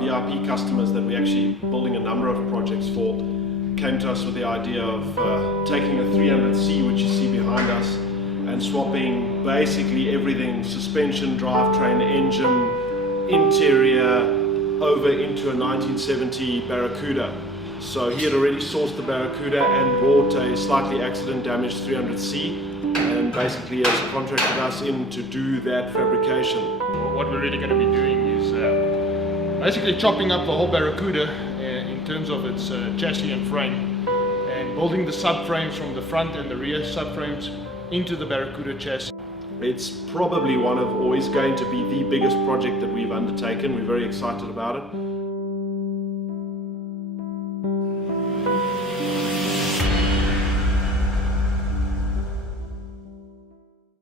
VIP customers that we're actually building a number of projects for came to us with the idea of taking a 300C, which you see behind us, and swapping basically everything, suspension, drivetrain, engine, interior, over into a 1970 Barracuda. So he had already sourced the Barracuda and bought a slightly accident damaged 300C, and basically has contracted us in to do that fabrication. What we're really going to be doing is basically chopping up the whole Barracuda in terms of its chassis and frame, and building the subframes from the front and the rear subframes into the Barracuda chassis. It's probably one of, or is going to be the biggest project that we've undertaken. We're very excited about it.